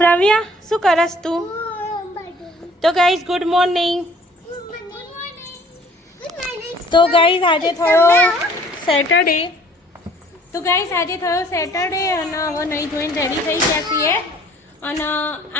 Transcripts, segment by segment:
પ્રવ્યા શું કરસ તું? તો ગાઈઝ ગુડ મોર્નિંગ. તો ગાઈઝ આજે થયો સેટરડે. અને હવે નહીં ધોઈને રેડી થઈ ગયા છીએ. અને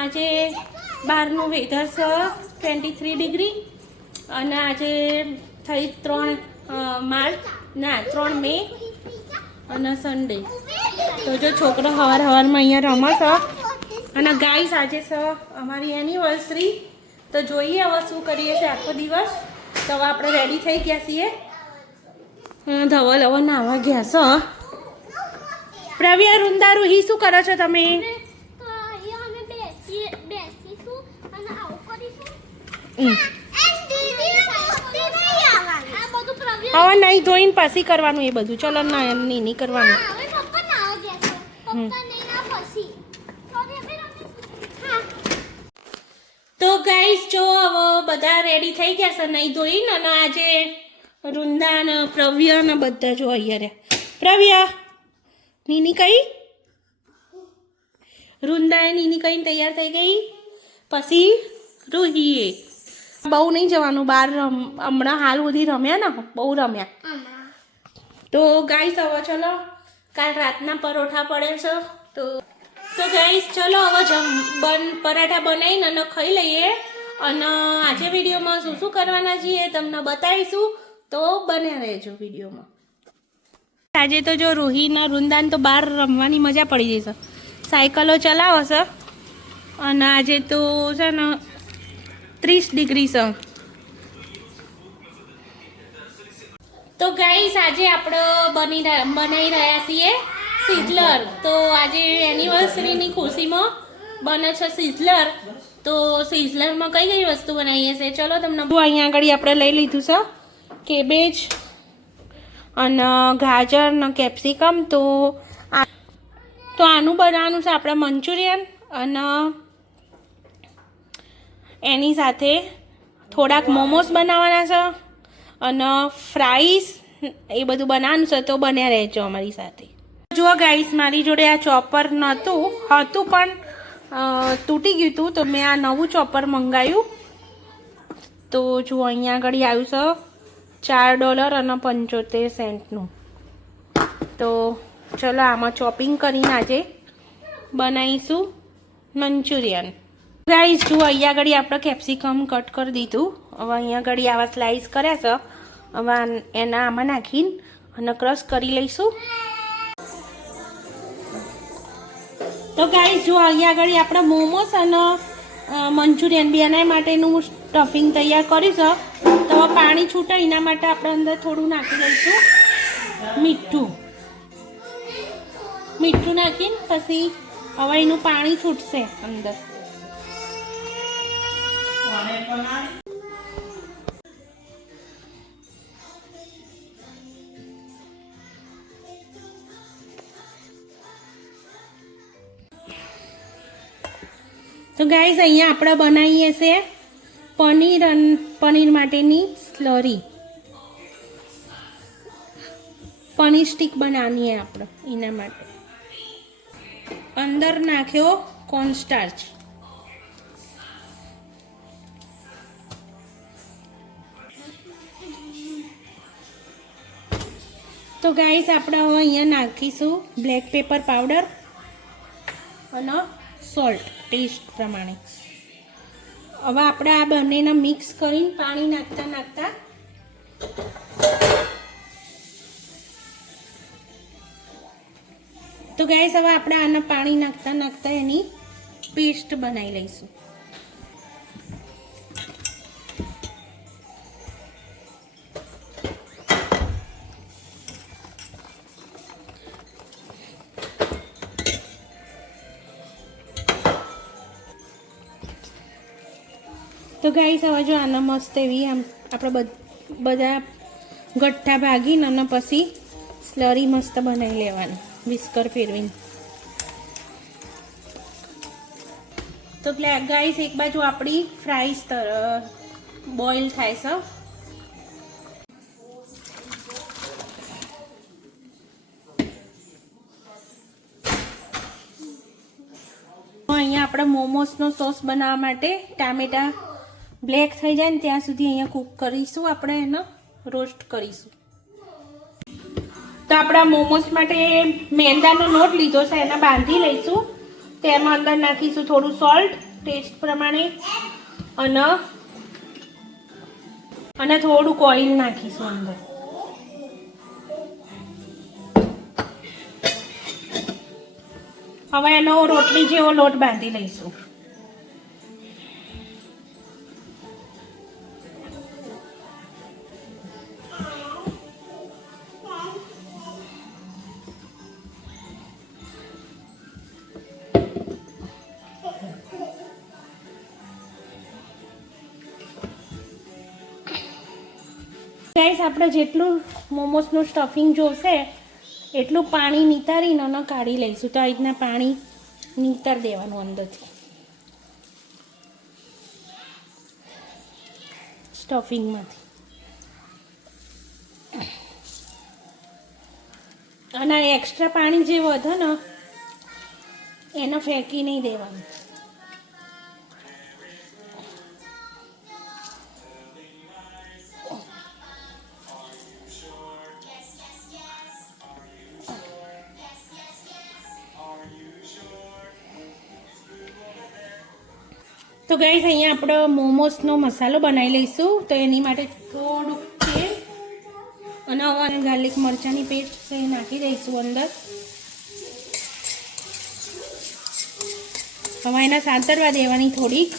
આજે બહારનું વેધર છે 23 ડિગ્રી. અને આજે થઈ 3 મે અને સન્ડે. તો જો છોકરો હવારમાં અહીંયા રમે છે. અને ગાઈસ આજે છે અમારી એનિવર્સરી. તો જોઈએ હવે શું કરીએ છીએ આખો દિવસ. તો હવે આપણે રેડી થઈ ગયા છીએ. ધવલ હવે નાવા ગયા છો. પ્રવ્યા, રૂંદા, રૂહી શું કરો છો તમે? હવે નહીં ધોઈને પછી કરવાનું એ બધું. ચલો ના નહીં કરવાનું. તો ગાઈસ જો હવે બધા રેડી થઈ ગયા છે નહીં ધોઈને. અને આજે વૃંદા ને પ્રવ્ય ને બધા જો અહીંયા રહ્યા. પ્રવ્ય, નીની કઈ? વૃંદાએ નીની કઈ તૈયાર થઈ ગઈ. પછી રૂહીએ. બહુ નહીં જવાનું બહાર. હમણાં હાલ સુધી રમ્યા ને, બહુ રમ્યા. તો ગાઈસ હવે ચલો, કાલ રાતના પરોઠા પડે છે. તો ગાઈસ ચલો હવે પરાઠા બનાવીને અને ખાઈ લઈએ. અને આજે વિડીયોમાં શું શું કરવાના છીએ તમને બતાવીશું. તો બને રહેજો વિડીયોમાં. આજે તો જો રૂહીના વૃંદાને તો બહાર રમવાની મજા પડી જશે. સાયકલો ચલાવશે. અને આજે તો છે ને 30 ડિગ્રી છે. તો ગાઈસ આજે આપણે બનાવી રહ્યા છીએ સિઝલર. તો આજે એનિવર્સરીની ખુશીમાં બને છે સિઝલર. તો સિઝલરમાં કઈ કઈ વસ્તુ બનાવીએ છીએ ચલો તમને. અહીંયા આગળ આપણે લઈ લીધું છે કેબેજ અને ગાજર ને કેપ્સિકમ. તો આનું બનાવવાનું છે આપણે મંચુરિયન. અને એની સાથે થોડાક મોમોસ બનાવવાના છે અને ફ્રાઈસ એ બધું બનાવવાનું છે. તો બન્યા રહેજો અમારી સાથે. જુઓ ગાઈસ, મારી જોડે આ ચોપર હતું પણ તૂટી ગયું હતું. તો મેં આ નવું ચોપર મંગાવ્યું. તો જુઓ અહીંયા આગળ આવ્યું છે $4.75. તો ચલો આમાં ચોપિંગ કરીને આજે બનાવીશું મંચુરિયન. ગાઈસ જુઓ અહીંયા આગળ આપણે કેપ્સિકમ કટ કરી દીધું. હવે અહીંયા આગળ આવા સ્લાઈસ કર્યા છે. હવે એના આમાં નાખીને અને ક્રશ કરી લઈશું. તો ગાઈસ જુઓ અહીંયા આગળ આપણે મોમોસ અને મંચુરિયન બેના માટેનું સ્ટફિંગ તૈયાર કરીશું. તો હવે પાણી છૂટે એના માટે આપણે અંદર થોડું નાખી દઈશું મીઠું નાખીને પછી હવે એનું પાણી છૂટશે અંદર. તો ગાઈસ અહીંયા આપણે બનાવીએ છીએ પનીર માટેની સ્લરી. પનીર સ્ટીક બનાવવાની આપણે એના માટે. અંદર નાખ્યો કોર્નસ્ટાર્ચ. તો ગાઈસ આપણે હવે અહીંયા નાખીશું બ્લેક પેપર પાવડર અને સોલ્ટ ટેસ્ટ પ્રમાણે. હવે આપણે આ બંનેને મિક્સ કરીને પાણી નાખતા તો ગાઈસ હવે આપણે આને પાણી નાખતા એની પેસ્ટ બનાવી લઈશું. તો ગાઈસ હવે જો આને મસ્ત એવી આમ આપણે બધા ગઠ્ઠા ભાગીને અને પછી સ્લરી મસ્ત બનાવી લેવાની વિસ્કર ફેરવીને. તો ગાઈસ એક બાજુ આપણી ફ્રાઈસ બોઇલ થાય છે. અહીંયા આપણે મોમોસનો સોસ બનાવવા માટે ટામેટા બ્લેક થઈ જાય ને ત્યાં સુધી અહીંયા કૂક કરીશું, આપણે એને રોસ્ટ કરીશું. તો આપણા મોમોસ માટે મેંદાનો લોટ લીધો છે, એને બાંધી લઈશું. તેમાં અંદર નાખીશું થોડું સોલ્ટ ટેસ્ટ પ્રમાણે અને થોડુંક ઓઇલ નાખીશું અંદર. હવે એનો રોટલી જેવો લોટ બાંધી લઈશું. ગાઈસ, આપણે જેટલું મોમોસનું સ્ટફિંગ જોશે એટલું પાણી નિતારીને અને કાઢી લઈશું. તો આ રીતના પાણી નિતાર દેવાનું અંદરથી સ્ટફિંગમાંથી. અને એક્સ્ટ્રા પાણી જે વધે ને એને ફેંકી નહીં દેવાનું. તો ગાઈસ, અહીંયા આપણે મોમોસનો મસાલો બનાવી લઈશું. તો એની માટે થોડુંક તેલ અને હવે ગાર્લિક મરચાંની પેસ્ટ છે નાખી દઈશું અંદર. હવે એને સાંતરવા દેવાની થોડીક.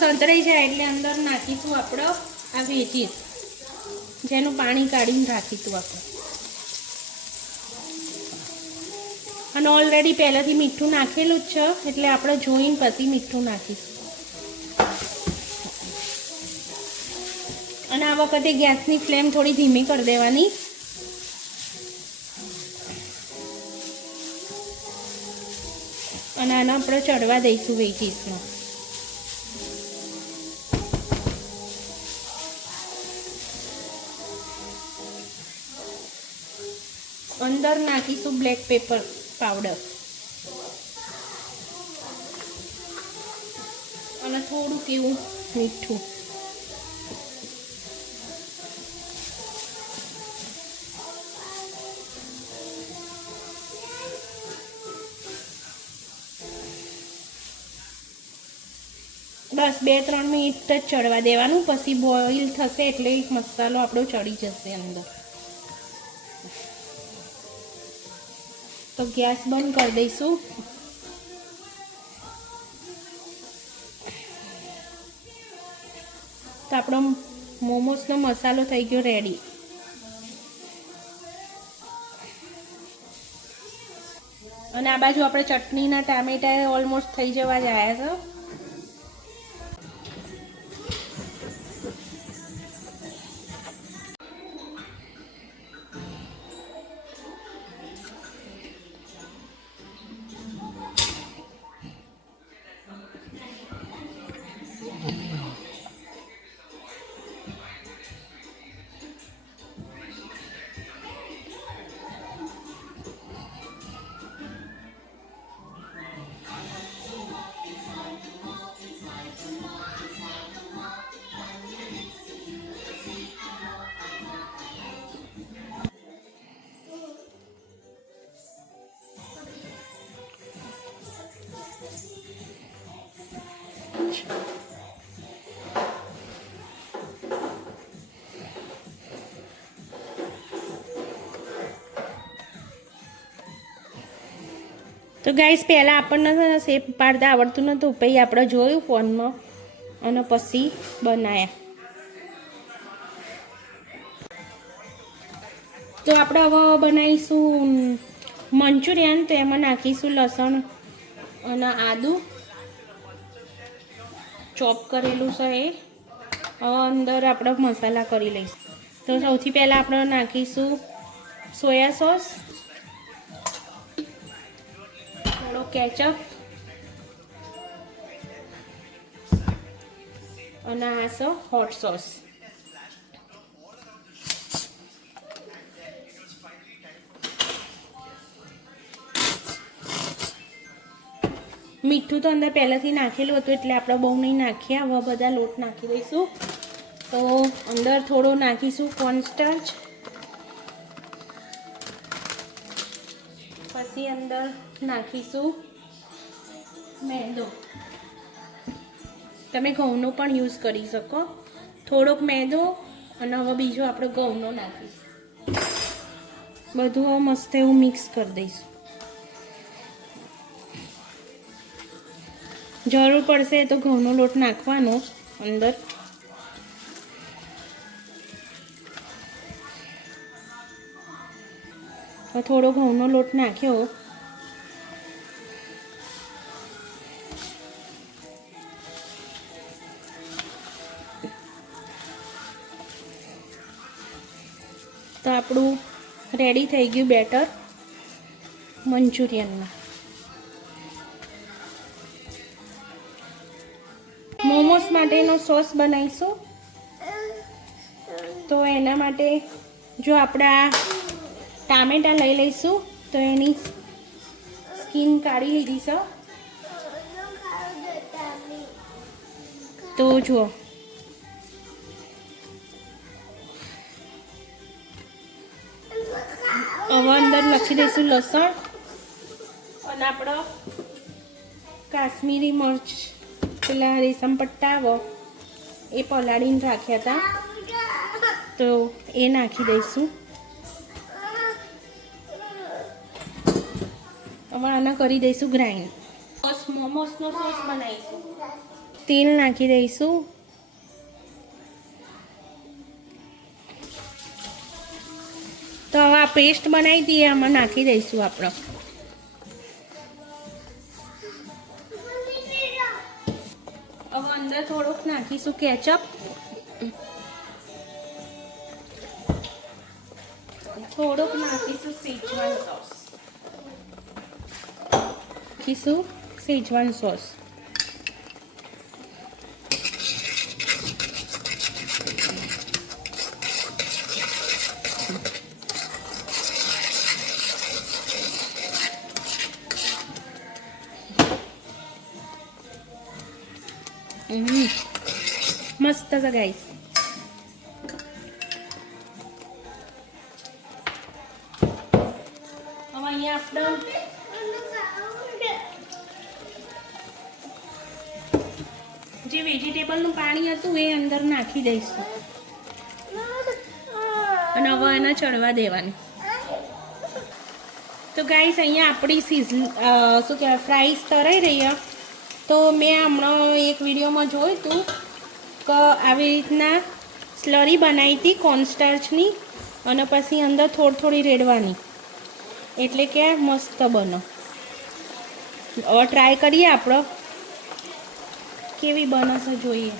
સંતરાઈ જાય એટલે અંદર નાખીશું આપણે આ વેજીસ, જેનું પાણી કાઢીને રાખીશું આપણે. અને ઓલરેડી પહેલાંથી મીઠું નાખેલું જ છે એટલે આપણે જોઈને પછી મીઠું નાખીશું. અને આ વખતે ગેસની ફ્લેમ થોડી ધીમી કરી દેવાની. અને આને આપણે ચડવા દઈશું વેજીસનો. અંદર નાખીશું બ્લેક પેપર પાવડર અને થોડુંક એવું મીઠું. બસ 2-3 મિનિટ જ ચડવા દેવાનું, પછી બોઇલ થશે એટલે મસાલો આપણો ચડી જશે અંદર. તો ગેસ બંધ કરી દઈશું. તો આપણો મોમોસનો મસાલો થઈ ગયો રેડી. અને આ બાજુ આપણે ચટણીના ટામેટા ઓલમોસ્ટ થઈ જવા જ આવ્યા છે. તો ગાઈસ, પહેલાં આપણને શેપ પાડતા આવડતું નહોતું, પછી આપણે જોયું ફોનમાં અને પછી બનાવ્યા. તો આપણે હવે બનાવીશું મંચુરિયન. તો એમાં નાખીશું લસણ અને આદું ચોપ કરેલું છે એ હવે અંદર આપણે મસાલા કરી લઈશું. તો સૌથી પહેલાં આપણે નાખીશું સોયા સોસ, થોડો કેચઅપ અને આ છે હોટ સોસ. મીઠું તો અંદર પહેલાંથી નાખેલું હતું એટલે આપણે બહુ નહીં નાખીએ. હવે બધા લોટ નાખી દઈશું. તો અંદર થોડો નાખીશું કોર્નસ્ટાર્ચ, પછી અંદર નાખીશું મેંદો. તમે ઘઉંનો પણ યુઝ કરી શકો. થોડોક મેંદો અને હવે બીજો આપણે ઘઉંનો નાખીશું. બધું હવે મસ્ત એવું મિક્સ કરી દઈશું. જરૂર પડશે તો ઘઉંનો લોટ નાખવાનો અંદર. થોડો ઘઉંનો લોટ નાખ્યો. તો આપણું રેડી થઈ ગયું બેટર મંચુરિયનનું. મોમોસ માટેનો સોસ બનાવીશું. તો એના માટે જો આપણે આ ટામેટાં લઈ લઈશું. તો એની સ્કીન કાઢી લીધી છે. તો જુઓ હવે અંદર લખી દઈશું લસણ અને આપણો કાશ્મીરી મરચ, પેલા રેશમ પટ્ટા આવો એ પલાળીને રાખ્યા હતા તો એ નાખી દઈશું. હવે આના કરી દઈશું ગ્રાઇન્ડ. મોમોસનો સોસ બનાવીશું. તેલ નાખી દઈશું. તો હવે આ પેસ્ટ બનાવી દઈએ, આમાં નાખી દઈશું આપણે. હવે અંદર થોડુંક નાખીશું કેચઅપ, થોડુંક નાખીશું સેજવાન સોસ, નાખીશું સેજવાન સોસ. મસ્ત છે ગાઈસ. હવે અહીંયા આપણે જે વેજીટેબલનું પાણી હતું એ અંદર નાખી દઈશું અને હવે એને ચડવા દેવાની. તો ગાઈસ અહીંયા આપણી શું કહેવાય ફ્રાઈસ તરાઈ રહી. તો મેં હમણાં એક વિડીયોમાં જોયું હતું કે આવી રીતના સ્લરી બનાવી હતી કોર્નસ્ટાર્ચની અને પછી અંદર થોડી રેડવાની એટલે કે મસ્ત બનો. હવે ટ્રાય કરીએ આપણે કેવી બનશે જોઈએ.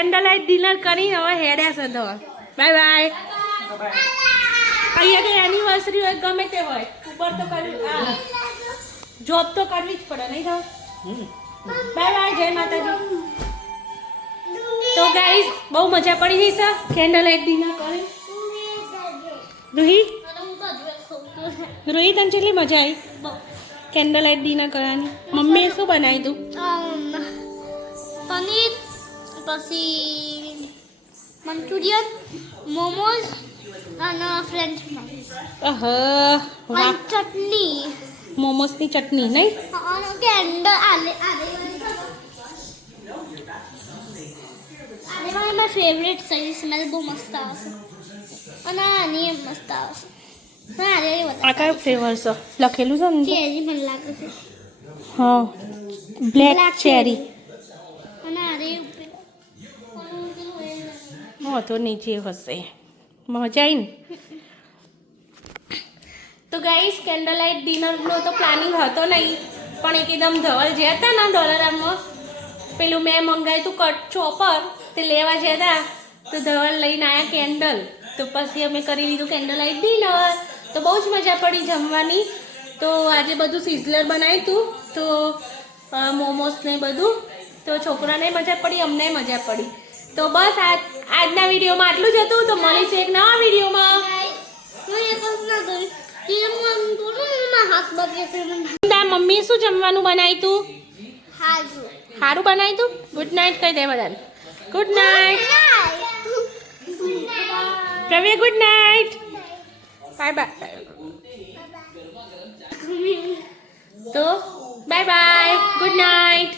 કેન્ડલ લાઇટ ડિનર કરી હવે હેડ્યા છે તો બાય બાય. અહીંયા કઈ એનિવર્સરી હોય ગમે તે હોય ઉપર તો કરવી જોબ તો કરવી જ પડે નહીં તો. બાય બાય, જય માતાજી. તો ગાઈસ બહુ મજા પડી ગઈ છે કેન્ડલ લાઇટ ડિનર કરી. રૂહી તને કેટલી મજા આવી કેન્ડલ લાઇટ ડિનર કરવાની? મમ્મીએ શું બનાવ્યું તું? પનીર, પછી મંચુરિયન, મોમોઝ અને ફ્રેન્ચ ફ્રાઈઝ વાહ, ચટણી, મોમોસની ચટણી નહીં? અને કેન્ડલ આલે મારી ફેવરેટ છે. સ્મેલ બહુ મસ્ત આવશે અને આની એમ મસ્ત આવશે. આ કયો ફ્લેવર છે લખેલું છે ને? ચેરી મને લાગે છે. હા, બ્લેક ચેરી. અને આરે હા તો નીચે હશે. મજા આવી ને? તો ગાઈસ કેન્ડલ લાઇટ ડિનરનો તો પ્લાનિંગ હતો નહીં, પણ એકદમ ધવલ જે હતા ને દોલારામમાં પેલું મેં મંગાવ્યું હતું કટ ચોપર તે લેવા ગયા હતા તો ધવલ લઈને આવ્યા કેન્ડલ. તો પછી અમે કરી લીધું કેન્ડલ લાઇટ ડિનર. તો બહુ જ મજા પડી જમવાની. તો આજે બધું સિઝલર બનાવ્યું હતું તો મોમોસ ને બધું. તો છોકરાને મજા પડી, અમને મજા પડી. તો બસ આજના વિડીયોમાં આટલું જ હતું. તો મળીશું એક નવા વિડીયોમાં. મમ્મીએ શું જમવાનું બનાવ્યું તું? સારું બનાવ્યું તું? ગુડ નાઇટ કહી દે બધાને. Good night Praveen, good night, bye bye. તો બાય બાય, ગુડ નાઇટ.